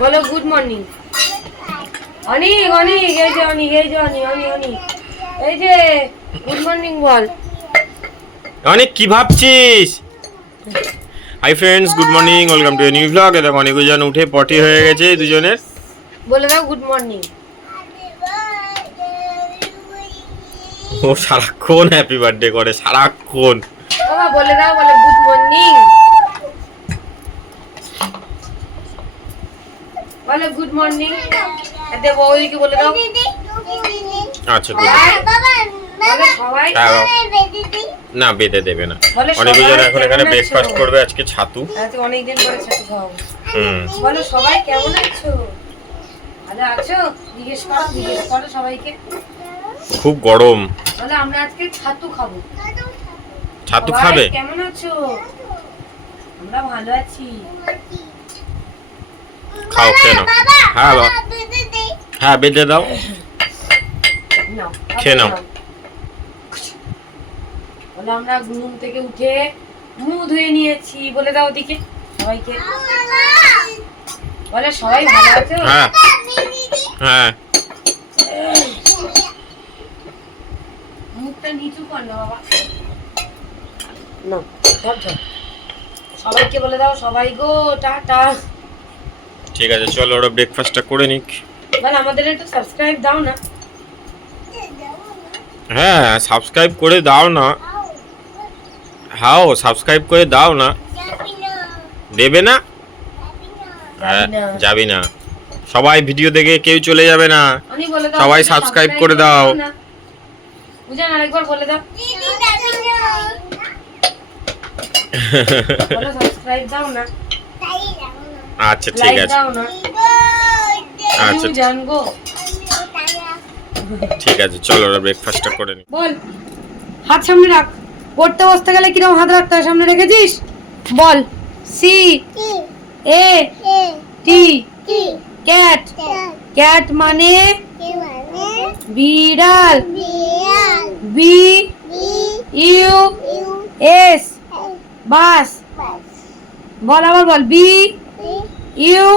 বলো good morning. অনিক অনিক এই যে অনিক এই যে অনিক অনিক অনিক এই যে গুড মর্নিং বল। অনেক কি ভাবছিস? Hi friends, good morning, welcome to a new blog. দেখো অনেক জন উঠে পটি হয়ে গেছে দুজনের। বলে দাও গুড মর্নিং। ও সারাক্ষণ হ্যাপি বার্থডে করে, সারাক্ষণ। বাবা বলে দাও, বলে গুড মর্নিং, বলে গুড মর্নিং। এতে বৌদিকে বলে দাও। আচ্ছা গুড। সবাই না বেঁধে দেবে না। অনেক জন এখন এখানে ব্রেকফাস্ট করবে আজকে, ছাতু। আজকে অনেক দিন পরে ছাতু খাওয়াবো। বলো হুম। সবাই কেমন আছো? ভালো আছো? জিজ্ঞেস করো সবাইকে। খুব গরম। বলে আমরা আজকে ছাতু খাবো। ছাতু খাবে? কেমন আছো? আমরা ভালো আছি। খাও, খেয়ে নাও। হ্যাঁ হ্যাঁ বেঁধে দাও, খেয়ে নাও। বলে আমরা ঘুম থেকে উঠে মুখ ধুয়ে নিয়েছি। বলে দাও ওদিকে সবাইকে। বলে সবাই ভালো আছো? হ্যাঁ হ্যাঁ। মুখটা নিচু কর না বাবা। না সবাইকে বলে দাও, সবাই গো টাটা। ঠিক আছে চলো, ওরা ব্রেকফাস্টটা করে নিক। বল আমাদের একটু সাবস্ক্রাইব দাও না। হ্যাঁ সাবস্ক্রাইব করে দাও না। হাও সাবস্ক্রাইব করে দাও না। দেবে না? হ্যাঁ যাবি না। সবাই ভিডিও দেখে কেউ চলে যাবে না, সবাই সাবস্ক্রাইব করে দাও। বুঝান আরেকবার বলে দাও। বলো সাবস্ক্রাইব দাও না। আচ্ছা ঠিক আছে। আচ্ছা জানগো। ঠিক আছে চলো, ওরা ব্রেকফাস্টটা করে নি। বল হাত সামনে রাখ। পড়তে বসতে গেলে কিরকম হাত রাখতে হয়, সামনে রেখেছিস? বল সি এ টি ক্যাট। ক্যাট মানে বিড়াল। বি ইউ এস বাস। বল আবার বল বি ইউ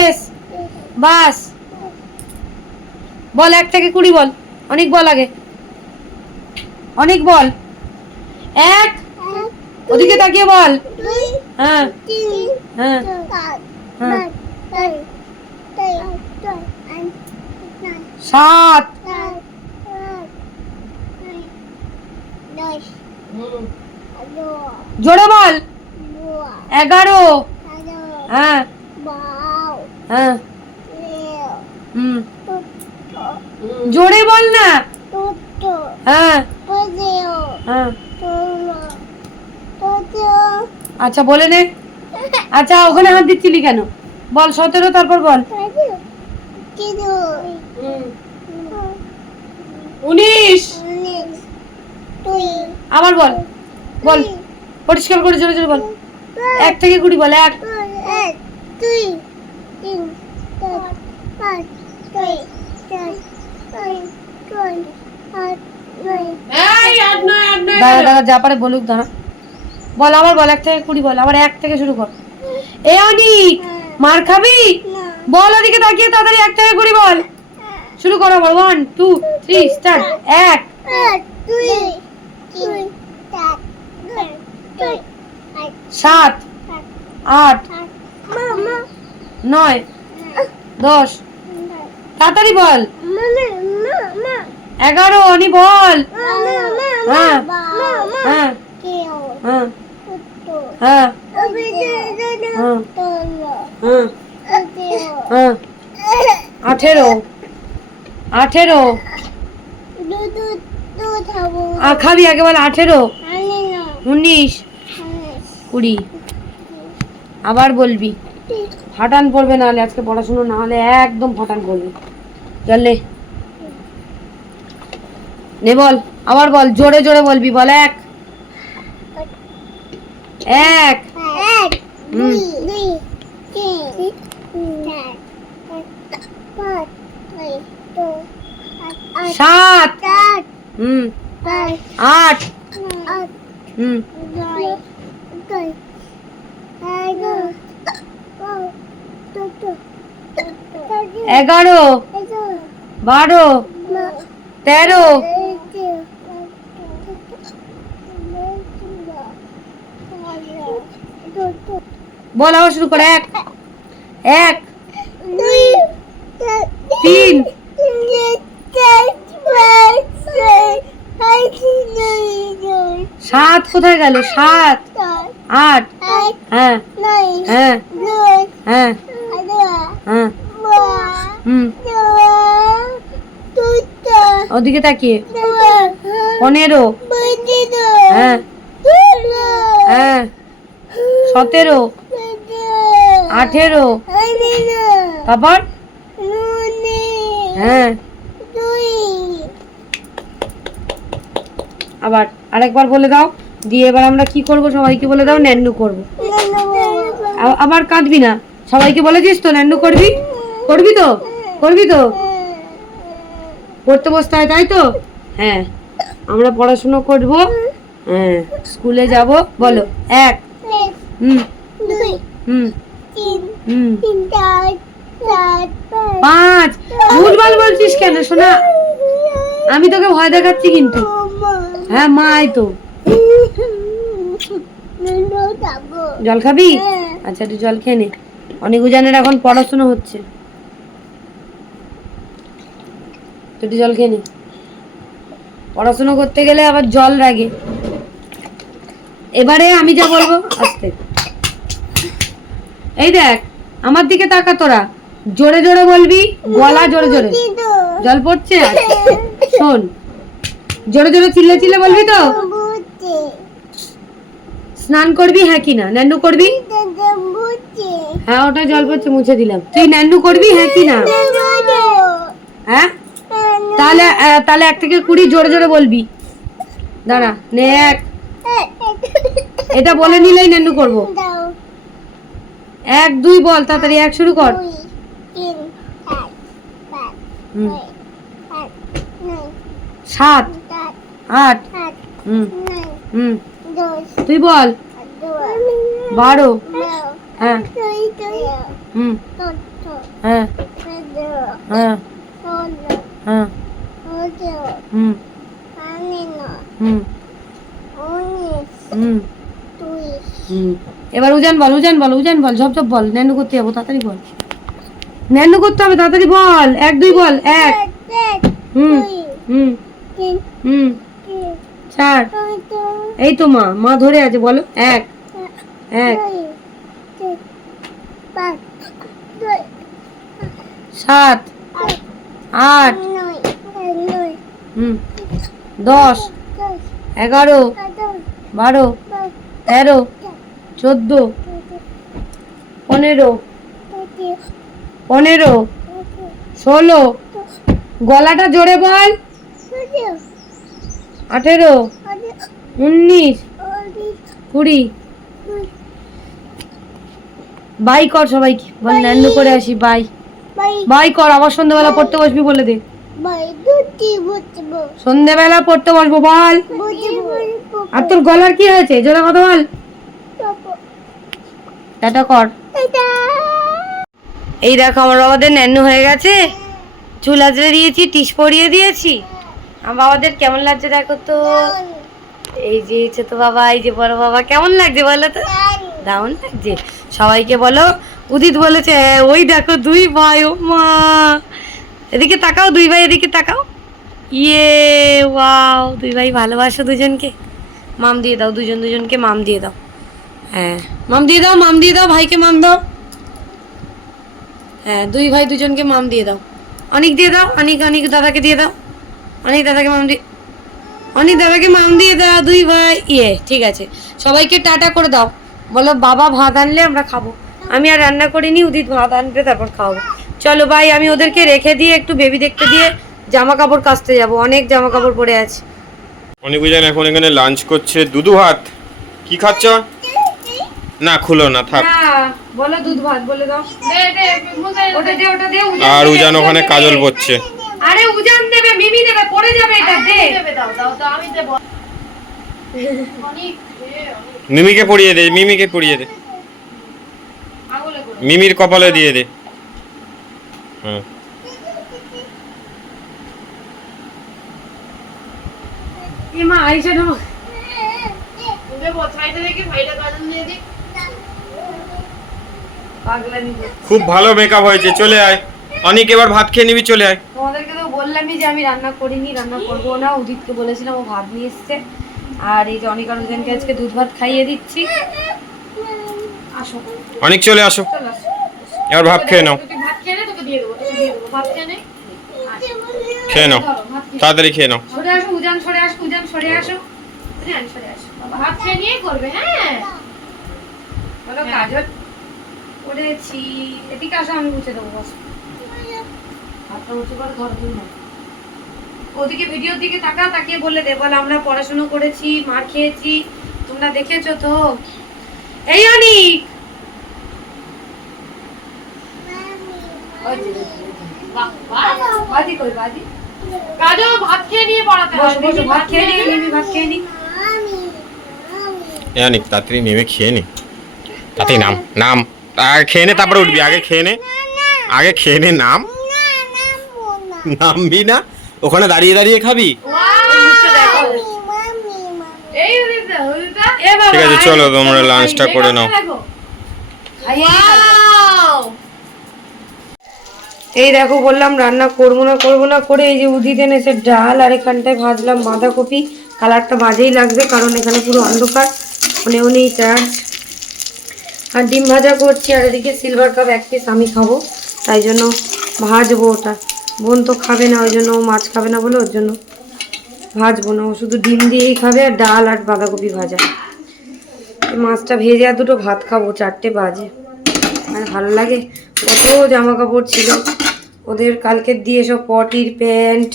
এস বাস। বল 1 থেকে 20 বল। অনেক বল আগে, অনেক বল। 1 ওদিকে তাকিয়ে বল। হ্যাঁ হ্যাঁ হ্যাঁ। 7 জোরে বল। 11 হ্যাঁ হ্যাঁ জোরে বল না। হ্যাঁ হ্যাঁ আচ্ছা বলে নে। আচ্ছা ওখানে হাত দিচ্ছিলি কেন? বল 17 তারপর বল। 19 আবার বল। বল পরিষ্কার করে জোরে জোরে বল। 1 থেকে 20 বল। 1 দাঁড়া দাঁড়া যা পারে বলুক, দাঁড়া। বল আবার বল 1 থেকে 20 বল। আবার 1 থেকে শুরু কর। এ অনিক মার খাবি? বল ওদিকে তাকিয়ে তাড়াতাড়ি 1 থেকে 20 বল। শুরু কর আবার। 1 2 3 স্টার্ট। 1 7 8 9 10 তাড়াতাড়ি বল। 11 অনি বল। হ্যাঁ হ্যাঁ হ্যাঁ হ্যাঁ হ্যাঁ 18 খাবি আগে বল। 18 19 20 আবার বলবি। ফাটান পড়বে, নাহলে আজকে পড়াশুনো না হলে একদম ফাটান পড়বে। চলে নে বল আবার বল, জোরে জোরে বলবি। বল 1 1 7 8 9 11 12 13 বল আবার শুরু করে 1 1 3 7 কোথায় গেল 7 8 হ্যাঁ হ্যাঁ হ্যাঁ হ্যাঁ ওদিকে তাকিয়ে 15 হ্যাঁ হ্যাঁ 17 18 তারপর হ্যাঁ আবার আরেকবার বলে দাও দিয়ে এবার আমরা কি করব সবাইকে বলে দাও ন্যান্নু করব আবার কাঁদবি না সবাইকে বলেছিস তো ন্যান্নু করবি করবি তো পড়তে বসতে হয় তাই তো হ্যাঁ আমরা পড়াশোনা করব হ্যাঁ স্কুলে যাব বলো 1 হুম হুম হুম 5 ভুলভাল বলছিস কেন সোনা আমি তোকে ভয় দেখাচ্ছি কিন্তু হ্যাঁ মাই তো জল খাবি আচ্ছা তুই জল খেয়ে নে অনেক উজানের এখন পড়াশোনা হচ্ছে তুই জল খেয়ে নে পড়াশোনা করতে গেলে আবার জল লাগে এবারে আমি যা বলবো আস্তে এই দেখ আমার দিকে তাকা তোরা জোরে জোরে বলবি গলা জোরে জোরে জল পড়ছে শোন জোরে জোরে চিল্লে চিল্লে বলবি তো স্নান করবি হ্যাঁ কি না ন্যান্নু করবি হ্যাঁ ওটা জল পড়ছে মুছে দিলাম তুই ন্যান্নু করবি হ্যাঁ কি না হ্যাঁ তাহলে তাহলে 1 থেকে 20 জোরে জোরে বলবি দাঁড়া নে 1 এটা বলে নিলেই ন্যান্নু করবো 1 2 বল তাড়াতাড়ি 1 শুরু কর 7 8 তুই বল 12 হ্যাঁ হ্যাঁ হ্যাঁ হ্যাঁ এবার উজান বল ঝপঝপ বল ন্যান্নু করতে যাবো তাড়াতাড়ি বল ন্যান্নু করতে হবে তাড়াতাড়ি বল 1 2 বল 1 4 এই তো মা ধরে আছে বলো 1 1 7 8 10 11 12 13 14 15 16 গলাটা জোরে বল 18 19 20 বাই কর সবাইকে বল ন্যান্নু করে আসি বাই কর আবার সন্ধ্যাবেলা পড়তে বসবি বলে দে সন্ধ্যাবেলা পড়তে বসবো বল আর তোর গলার কি হয়েছে জোরে কথা বল টাটা কর এই দেখো আমার বাবাদের ন্যান্নু হয়ে গেছে চুল আঁচড়ে দিয়েছি টিস পরিয়ে দিয়েছি আমার বাবাদের কেমন লাগছে দেখো তো এই যে ছোট বাবা এই যে বড় বাবা কেমন লাগছে বলো তো দারুণ লাগছে সবাইকে বলো উদিত বলেছে ওই দেখো 2 ভাই ও মা এদিকে তাকাও 2 ভাই এদিকে তাকাও ইয়ে ওয়াও 2 ভাই ভালোবাসো দুজনকে মাম দিয়ে দাও দুজনকে মাম দিয়ে দাও হ্যাঁ মাম দিয়ে দাও ভাইকে মাম দাও হ্যাঁ 2 ভাই দুজনকে মাম দিয়ে দাও অনেক দিয়ে দাও অনেক দাদাকে দিয়ে দাও অনেক দাদাকে মাম দিয়ে দাও 2 ভাই ইয়ে ঠিক আছে সবাইকে টাটা করে দাও বলো বাবা ভাত আনলে আমরা খাবো আমি আর রান্না করিনি উদিত ভাত আনবে তারপর খাবো চলো ভাই আমি ওদেরকে রেখে দিয়ে একটু বেবি দেখতে দিয়ে জামা কাপড় কাচতে যাবো অনেক জামা কাপড় পরে আছে অনেক বুঝেন এখন এখানে লাঞ্চ করছে দুধু ভাত কি খাচ্ছ না খুলো না থাক বলো দুধ ভাত বলে দাও ওটা দে আর উজান ওখানে কাজল পড়ছে আরে উজান দেবে মিমি দেবে পড়ে যাবে এটা দে আমি দেব মিমিকে পড়িয়ে দে মিমির কপালে দিয়ে দে। হুম মা আইসা না ওকে বসাইতে দেখি ভাইটা কাজল দিয়ে দি পাগলামি করছে। খুব ভালো মেকআপ হয়েছে, চলে আয়। অনেক এবার ভাত খেয়ে নিবি, চলে আয়। তোমাদেরকে তো বললামই যে আমি রান্না করিনি, রান্না করবো না। উদিতকে বলেছিলাম, ও ভাত নিয়ে এসছে। আর এই যে অনেক আরোজনকে আজকে দুধ ভাত খাইয়ে দিচ্ছি। আসো অনেক চলে আসো, চল আসো। এবার ভাত খেয়ে নাও। তুই ভাত খেয়ে নে, তোকে দিয়ে দেবো, তোকে দিয়ে দেবো। ভাত খেয়ে নে, খেয়ে নাও, ধরো, ভাত খেয়ে তাড়াতাড়ি খেয়ে নাও। সরে আসো, উজান সরে আসো, উজান সরে আসো, উজান সরে আসো। ভাত খেয়ে নিয়ে করবে, হ্যাঁ বলো কাজল করেছি। এদিকে আসো, আমি মুছে দেবো। বস হাতটা উঁচু করে ধরো, তুমি না। ওদিকে ভিডিওর দিকে তাকা, তাকিয়ে বলে দে, বল আমরা পড়াশোনা করেছি, মার খেয়েছি, তোমরা দেখেছো তো। এই অনিক বাদি কই বাদি কাজল ভাত খেয়ে নিয়ে পড়াতে হবে। বসো ভাত খেয়ে নি, মিমি ভাত খেয়ে নি। এ অনেক তাড়াতাড়ি নেমে খেয়ে নে, তাড়াতাড়ি নাম নাম। আগে খেয়ে নে, তারপরে উঠবি। আগে খেয়ে নে, আগে খেয়ে নে, নাম। নামবি না, ওখানে দাঁড়িয়ে দাঁড়িয়ে খাবি। ঠিক আছে, চলো তোমরা লাঞ্চটা করে নাও। এই দেখো, বললাম রান্না করবো না করে এই যে উদিত এনেছে ডাল, আর এখানটায় ভাজলাম বাঁধাকপি। কালারটা বাজেই লাগবে, কারণ এখানে পুরো অন্ধকার, ফোনেও নেই চার্জ। আর ডিম ভাজা করছি, আর এদিকে সিলভার কাপ এক পিস আমি খাবো, তাই জন্য ভাজবো ওটা। বোন তো খাবে না, ওই জন্য ও মাছ খাবে না বলে ওর জন্য ভাজবো না। ও শুধু ডিম দিয়েই খাবে, আর ডাল আর বাঁধাকপি ভাজা। এই মাছটা ভেজে আর দুটো ভাত খাবো, 4টে বাজে। মানে ভালো লাগে, কত জামা কাপড় ছিল ওদের কালকের দিয়ে, সব পটির প্যান্ট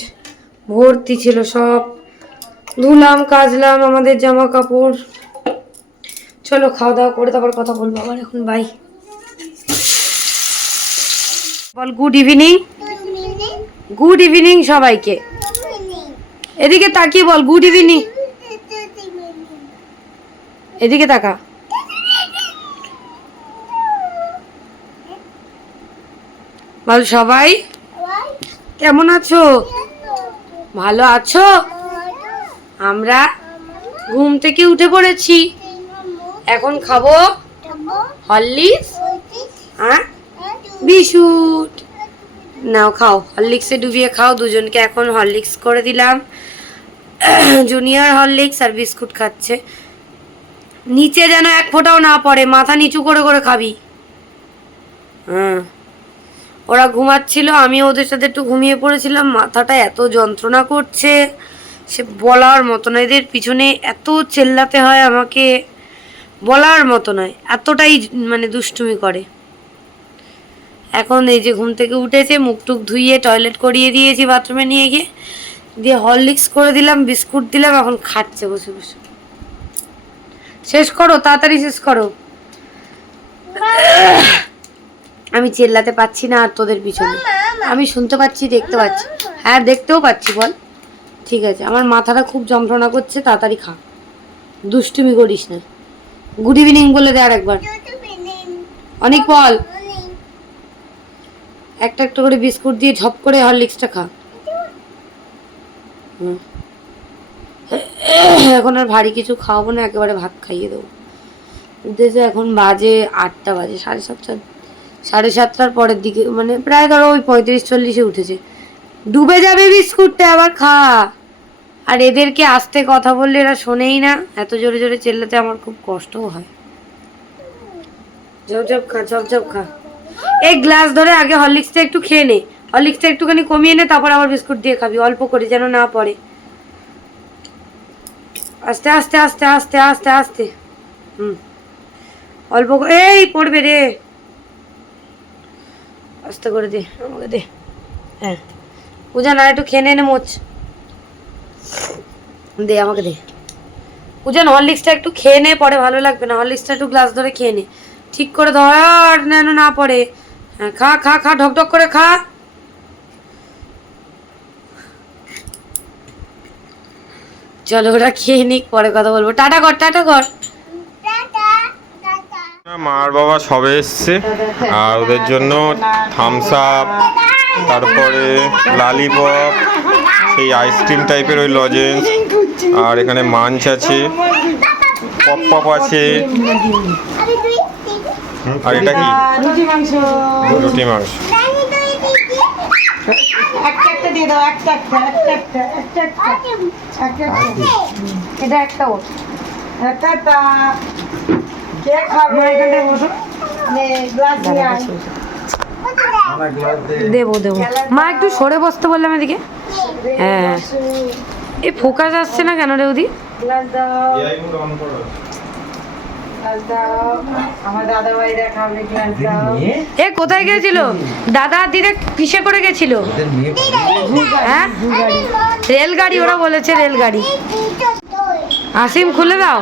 ভর্তি ছিল, সব ধুলাম কাচলাম আমাদের জামা কাপড়। চলো খাওয়া দাওয়া করে তারপর কথা বলবো আবার। এখন বাই। বল গুড ইভিনিং। গুড ইভিনিং সবাইকে। এদিকে তাকিয়ে বল গুড ইভিনিং। এদিকে তাকা। বল সবাই কেমন আছো? ভালো আছো? আমরা ঘুম থেকে উঠে পড়েছি, এখন খাবো হরলিক্স আর বিস্কুট। নাও খাও, হরলিক্সে ডুবিয়ে খাও। দুজনকে এখন হরলিক্স করে দিলাম, জুনিয়র হরলিক্স আর বিস্কুট খাচ্ছে। নিচে যেন এক ফোঁটাও না পড়ে, মাথা নিচু করে করে খাবি। ওরা ঘুমাচ্ছিল, আমি ওদের সাথে একটু ঘুমিয়ে পড়েছিলাম। মাথাটা এত যন্ত্রণা করছে, সে বলার মতো নয়। এদের পিছনে এত চেল্লাতে হয় আমাকে, বলার মতো নয়, এতটাই মানে দুষ্টুমি করে। এখন এই যে ঘুম থেকে উঠেছে, মুখ টুক ধুইয়ে টয়লেট করিয়ে দিয়েছি বাথরুমে নিয়ে গিয়ে, দিয়ে হরলিক্স করে দিলাম, বিস্কুট দিলাম, এখন খাচ্ছে বসে বসে। শেষ করো, তাড়াতাড়ি শেষ করো। আমি চেল্লাতে পাচ্ছি না আর তোদের পিছনে। আমি শুনতে পাচ্ছি, দেখতে পাচ্ছি। হ্যাঁ দেখতেও পাচ্ছি, বল। ঠিক আছে, আমার মাথাটা খুব যন্ত্রণা করছে, তাড়াতাড়ি খা, দুষ্টুমি করিস না। গুড ইভিনিং বলে দে আর একবার। অনেক বল। একটা একটা করে বিস্কুট দিয়ে ঝপ করে হরলিক্সটা খা। এখন আর ভারী কিছু খাওয়াবো না, একেবারে ভাত খাইয়ে দেবো। উঠেছে এখন বাজে 8টা বাজে, 7:30, 7:30টার পরের দিকে, মানে প্রায় ধরো ওই 35-40-এ উঠেছে। ডুবে যাবে বিস্কুটটা, আবার খা। আর এদেরকে আস্তে কথা বললে এরা শোনেই না, এত জোরে জোরে চেল্লাতে আমার খুব কষ্টও হয়। ঝপ ঝপ খা, ঝপ ঝপ খা। এই গ্লাস ধরে আগে হরলিক্সটা একটু খেয়ে নে, হরলিক্সটা একটুখানি কমিয়ে নে, তারপর আবার বিস্কুট দিয়ে খাবি, অল্প করে যেন না পড়ে। আস্তে আস্তে আস্তে আস্তে আস্তে আস্তে। অল্প এই পড়বে রে, আস্তে করে দে আমাকে, দে। হ্যাঁ পূজা, না একটু খেয়ে নে, মোচ দে আমাকে, দে। পূজা হরলিক্সটা একটু খেয়ে নে, পরে ভালো লাগবে না। হরলিক্সটা একটু গ্লাস ধরে খেয়ে নে, ঠিক করে ধর যেন না পড়ে। হ্যাঁ খা খা খা, ঢক ঢক করে খা। চলো ওরা খেয়ে নিক, পরে কথা বলবো। টাটা কর, টাটা কর। মা আর বাবা সবে এসছে আর ওদের জন্য থামস আপ, তারপরে লালিপপ, সেই আইসক্রিম টাইপের ওই লজেন্স, আর এখানে মাঞ্চ আছে, পপ পপ আছে, আর এটা কি রুটি মাংস। রুটি মাংস। এটা একটা ওর দেবো দেবো। মা একটু সরে বসতে বললাম এদিকে। হ্যাঁ, এই ফোকাস আসছে না কেন রে ওদি? এ কোথায় গেছিল? দাদা দিদা কিসে করে গেছিল? হ্যাঁ, রেলগাড়ি, ওরা বলেছে রেলগাড়ি। আসিম খুলে দাও,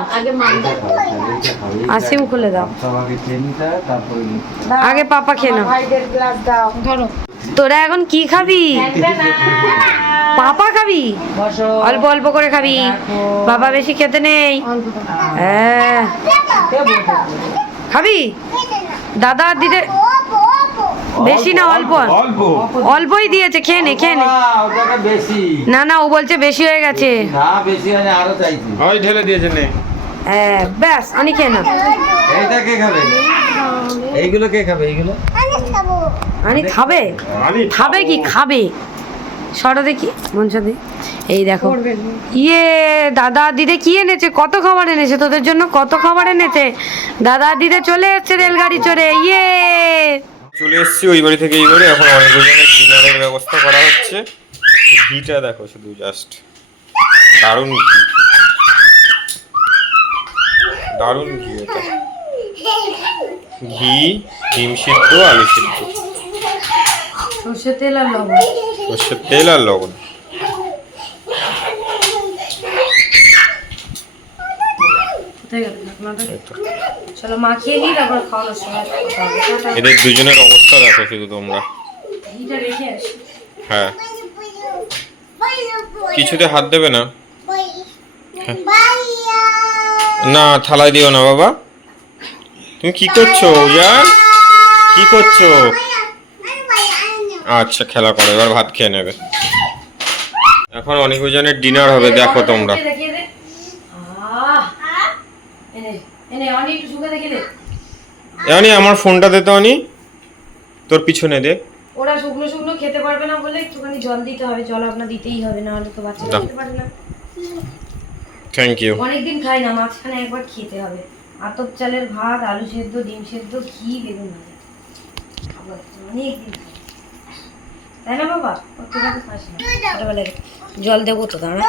আসিম খুলে দাও, আগে পাপা খেয়ে নাও। ধরো, তোরা এখন কি খাবি? পাপা খাবি? অল্প অল্প করে খাবি, বাবা বেশি খেতে নেই। হ্যাঁ, খাবি? দাদা আর দিদে বেশি না, অল্প অল্পই দিয়েছে, খেয়ে নে খেয়ে নে। না না, ও বলছে বেশি হয়ে গেছে। ওই ঢেলে দিয়েছে নে। হ্যাঁ ব্যাস, অনেক খেয়ে না। এইটা কে খাবে? এইগুলো কে খাবে? এইগুলো আনি খাবে? খাবে কি খাবে? সরো দেখি মনসাদি, এই দেখো। ইয়ে, দাদা দিদে কি এনেছে? কত খাবার এনেছে তোদের জন্য, কত খাবার এনেছে। দাদা দিদে চলে এসছে রেলগাড়ি চড়ে। ইয়ে, চলে এসেছি ওই বাড়ি থেকে এই বাড়ি। এখন অনেক জনের ডিনারের ব্যবস্থা করা হচ্ছে। ঘিটা দেখো শুধু, জাস্ট দারুণ ঘি, দারুণ ঘি। এটা ঘি, ডিম সিদ্ধ, আলু সিদ্ধ, সর্ষের তেল আর লবণ। সর্ষের তেল আর লবণ। কোথায় গেল ঢাকনাটা? চলো মাখিয়ে নিই, তারপর খাওয়ানোর সময় কথা হবে। টাটা। এদের দুজনের অবস্থা দেখো শুধু তোমরা। ঘিটা রেখে আসি। হ্যাঁ, কিছুতে হাত দেবে না। না, থালায় দিও না বাবা। তুমি কি করছো উজান? কি করছো? আচ্ছা, খেলা করো, এবার ভাত খেয়ে নেবে। এখন অনেক জনের ডিনার হবে, দেখো তোমরা। দেখিয়ে দে। এনে এনে অনেক একটু শুকে দেখিয়ে দে। এমনি আমার ফোনটা দে তো, অনি তোর পিছনে দে। ওরা শুকনো শুকনো খেতে পারবে না বলে একটুখানি জল দিতে হবে। জল আপনার দিতেই হবে, না হলে তো বাচ্চারা দাও। খেতে পারে না। Thank you. অনেকদিন খাই না, মাঝখানে একবার খেতে হবে। আতপ চালের ভাত, আলু সেদ্ধ, ডিম সেদ্ধ, ঘি, বেগুন ভাজা খাবো অনেকদিন খাই। তাই না বাবা? অতটাকে খাস না ছোটবেলায়। জল দেবো তো, দাঁড়া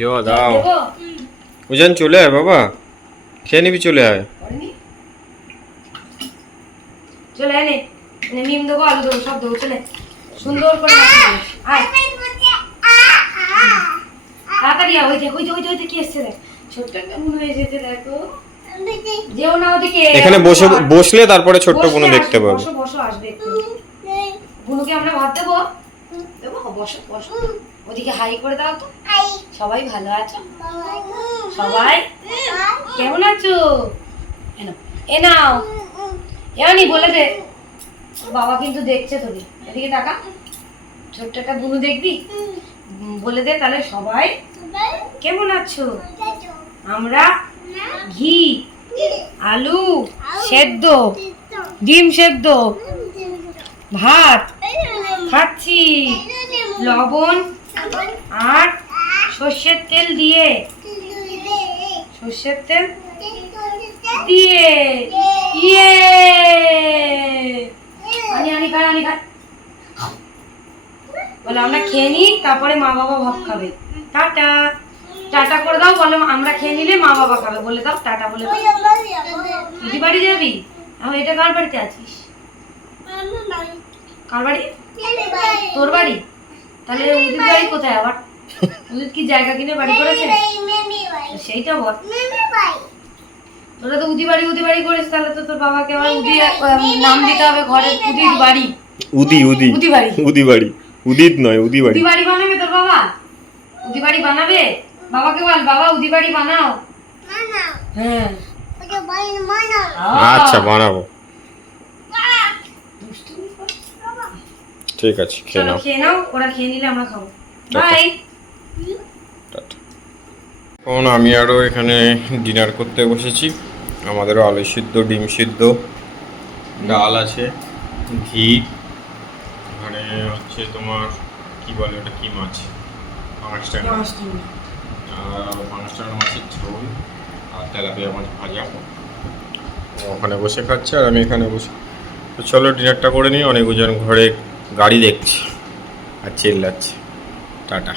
জল দাও। দেবো। উজান চলে আয় বাবা, খেয়ে নিবি, চলে আয়। করেনি? চলে এনে এনে নিম দেবো, আলু দেবো, সব দেবো। চলে সুন্দর করে মাখিয়ে দিস। আয় তাড়াতাড়ি আয়। ওই দেখ, ওই যে ওই যে ওই যে কি এসছে দেখ, ছোট্ট কেমন হয়ে যেতে দেখো। যেও না ওদিকে। এখানে বসে বসলে তারপরে ছোট্ট কোনো দেখতে পাবে। বসো বসো, আসবে একটু। গুনুকে আমরা ভাত দেবো। দেবো, বসো বসো। ওদিকে হাই করে দাও তো। সবাই ভালো আছো? সবাই কেমন আছো? এনো এ নাও, এমনি বলে দে। বাবা কিন্তু দেখছে তোকে, এদিকে টাকা। ছোট্ট একটা বুনু দেখবি, বলে দে তাহলে সবাই কেমন আছো? আমরা ঘি, আলু সেদ্ধ, ডিম সেদ্ধ, ভাত খাচ্ছি, লবণ আর সর্ষের তেল দিয়ে, সর্ষের তেল দিয়ে। ইয়ে, আনি আনি খায়, আনি খায়। বলে আমরা খেয়ে নিই, তারপরে মা বাবা ভাত খাবে। টাটা টাটা করে দাও। বলো আমরা খেয়ে নিলে মা বাবা খাবে, বলে দাও টাটা বলে দাও। দিদি বাড়ি যাবি? আমি এটা কার বাড়িতে আছিস? কার বাড়ি? তোর বাড়ি? তাহলে উদিত বাড়ি কোথায় আবার? উদিত কি জায়গা কিনে বাড়ি করেছে? সেইটা বল। তোরা তো উদি বাড়ি করেছিস, তাহলে তো তোর বাবাকে আবার উদি নাম দিতে হবে ঘরে। উদিত বাড়ি, উদি উদি উদি বাড়ি, উদি বাড়ি, উদিত নয়, উদি বাড়ি। উদি বাড়ি বানাবে তোর বাবা? উদি বাড়ি বানাবে? বাবাকে বল, বাবা উদি বাড়ি বানাও। হ্যাঁ আচ্ছা বানাবো, ঠিক আছে খেয়ে চলো নাও। খেয়ে নাও, ওরা খেয়ে নিলে আমরা খাবো। টাটা। বাই। টাটা। এখন আমি আরও এখানে ডিনার করতে বসেছি। আমাদেরও আলু সিদ্ধ, ডিম সিদ্ধ, ডাল আছে, ঘি, এখানে হচ্ছে তোমার কি বলে ওটা, কি মাছ, পাঁচ টাকা, আর পাঁচ টাকার মাছের ঝোল, আর তেলাপিয়া মাছ ভাজা। ও ওখানে বসে খাচ্ছে আর আমি এখানে বসে। তো চলো ডিনারটা করে নিই, অনেকজন ঘরে গাড়ি দেখছি আর চিল্লাচ্ছে। টাটা।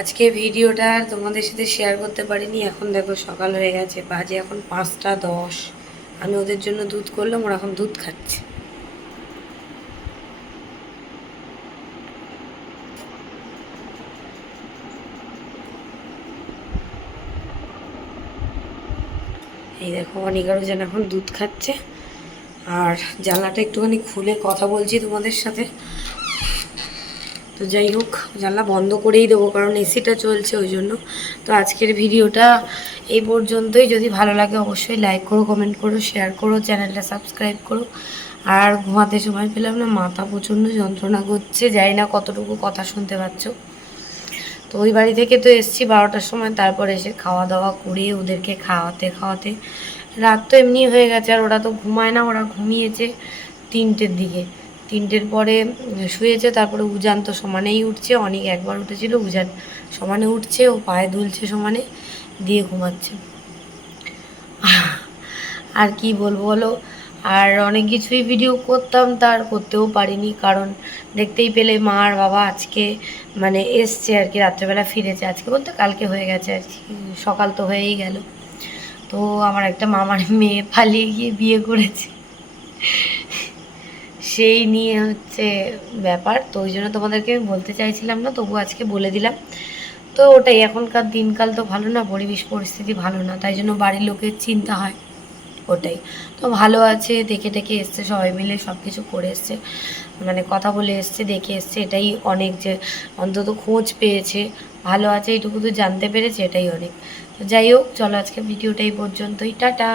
আজকে ভিডিওটা আর তোমাদের সাথে শেয়ার করতে পারিনি। এখন দেখো সকাল হয়ে গেছে, বাজে এখন 5টা 10। আমি ওদের জন্য দুধ করলাম, ওরা এখন দুধ খাচ্ছে। এই দেখো অনিকারও যেন এখন দুধ খাচ্ছে। আর জানলাটা একটুখানি খুলে কথা বলছি তোমাদের সাথে। তো যাই হোক, জানলা বন্ধ করেই দেবো কারণ এসিটা চলছে ওই জন্য। তো আজকের ভিডিওটা এই পর্যন্তই। যদি ভালো লাগে অবশ্যই লাইক করো, কমেন্ট করো, শেয়ার করো, চ্যানেলটা সাবস্ক্রাইব করো। আর ঘুমাতে সময় পেলাম না, মাথা প্রচণ্ড যন্ত্রণা করছে, জানি না কতটুকু কথা শুনতে পাচ্ছ। তো ওই বাড়ি থেকে তো এসছি 12টার সময়, তারপর এসে খাওয়া দাওয়া করে ওদেরকে খাওয়াতে খাওয়াতে রাত তো এমনি হয়ে গেছে। আর ওরা তো ঘুমায় না, ওরা ঘুমিয়েছে 3টের দিকে, 3টের পরে শুয়েছে। তারপরে উজান তো সমানেই উঠছে, অনেক একবার উঠেছিল, উজান সমানে উঠছে, ও পায়ে দুলছে সমানে, দিয়ে ঘুমাচ্ছে। আর কি বলবো বলো, আর অনেক কিছুই ভিডিও করতাম, তার করতেও পারিনি কারণ দেখতেই পেলে মা আর বাবা আজকে মানে এসছে আর কি, রাত্রেবেলা ফিরেছে। আজকে বলতে কালকে হয়ে গেছে আর কি, সকাল তো হয়েই গেল। তো আমার একটা মামার মেয়ে পালিয়ে গিয়ে বিয়ে করেছে, সেই নিয়ে হচ্ছে ব্যাপার। তো ওই জন্য তোমাদেরকে আমি বলতে চাইছিলাম না, তবু আজকে বলে দিলাম। তো ওটাই, এখনকার দিনকাল তো ভালো না, পরিবেশ পরিস্থিতি ভালো না, তাই জন্য বাড়ির লোকের চিন্তা হয়, ওটাই। তো ভালো আছে, দেখে টেকে এসছে, সবাই মিলে সব কিছু করে এসছে, মানে কথা বলে এসছে, দেখে এসছে, এটাই অনেক। যে অন্তত খোঁজ পেয়েছে, ভালো আছে এইটুকু তো জানতে পেরেছে, এটাই অনেক। তো যাই হোক, চলো আজকে ভিডিওটা এই পর্যন্তই, টাটা।